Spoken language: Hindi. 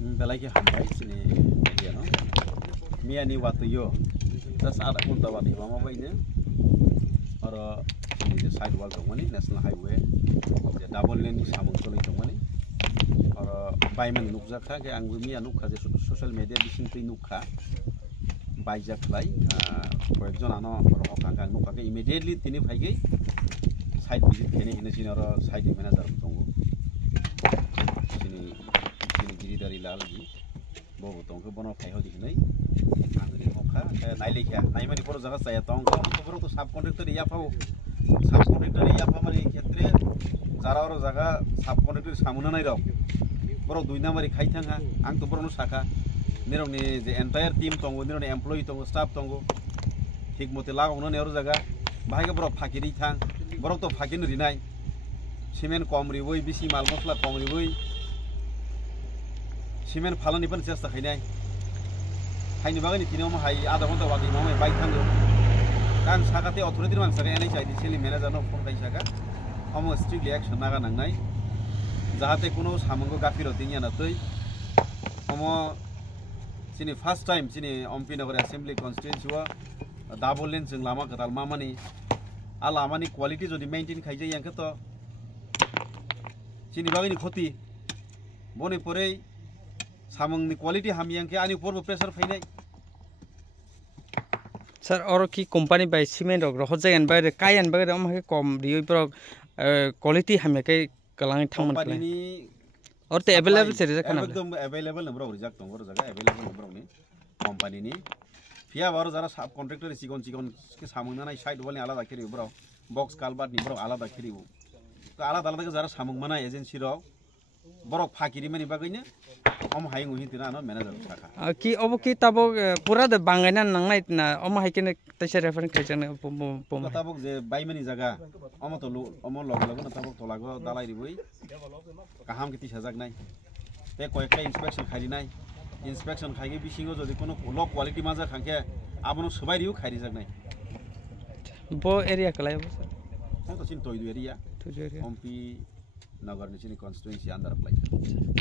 Belai hambai sini media no. Mia ni waktu yo. Tas ada pun tahu waktu mama bayi ni. Or ini side wall tu mana national highway. Double lane samung tu ni tu mana. Or bayman nukza kah ke anggu mia nukha je social media bising tu nukha. Bayjak lagi. For example, ano or orang nukha ke immediately tini bhai side visit kene sini or side manager tunggu. Dari lagi, bawa tongko bono kaya hodi ni, angin muka, naik lagi, naik mana poro jaga saya tongko, tu poro tu subkontraktor iya pau, subkontraktor iya pau mari kiatre, jara orang jaga subkontraktor samuna naik dong, poro duina mari kaya tengah, ang tu poro nusaka, nirong ni the entire team tongko, nirong ni employee tongko, staff tongko, hik mote lagu orang ni orang jaga, bahaya poro fakiri thang, poro tu fakir rinai, semen komri boy, bisi mal mosla komri boy. Semen falan ipan siapa kini? Hai ni bagai ni kini orang hai ada orang tu waktu orang baik tangguh. Kan sakatnya authority orang sakatnya ni cai di sini manager no phone kai sakat. Orang strict reaction naga nangai. Jahatnya kuno samanggo gafir hotinya natoi. Orang sini first time sini MP Nagar Assembly constituency wa double lane jeng lama ketal mama ni. Lama ni quality jadi maintain kai je yang keto. Sini bagai ni khoti. Bone pore samang ni quality ham yang ke ani porbo pressure fainai sir और की कंपनी बाय सीमेंट और हो जायन बाय कायन बाय हम के कम दियो पर क्वालिटी हम के कलांग थांगमन कंपनी और ते अवेलेबल से रिजक खाना एकदम अवेलेबल नंबर रिजक दंग रो जगह अवेलेबल नंबर नि कंपनी नि फिया बारो जरा सब कॉन्ट्रैक्टर सिगोन के सामंग नाय साइड वाले आलादा खेरि ब्रो बॉक्स कालबार नि ब्रो आलादा खेरि तो आलादा आलादा के जरा सामंग मना एजेंसी रो ब्रो फाकिरि मनि बागैनो हम हाई गुही तिना न मैनेजर साखा कि अब कि तब पूरा द बांगायना नांगनाय ना हम हाई के तसे रेफर खैजन पम तब जे बायमनि जगह हम तो हम लग लग न तब तो लागो दालाय रिबोय काहाम के 30000 नाय ते कयका इंस्पेक्शन खारि नाय इंस्पेक्शन खाइगे बिसिङो जदि कोनो लो क्वालिटी माजा खांखे आबनो सबाय रिउ खारि जगनाय बो एरिया कलाय हम तो चिन तोयदु एरिया एमपी नगर नि चिन कन्स्टिट्युएन्सी अंडर अप्लाई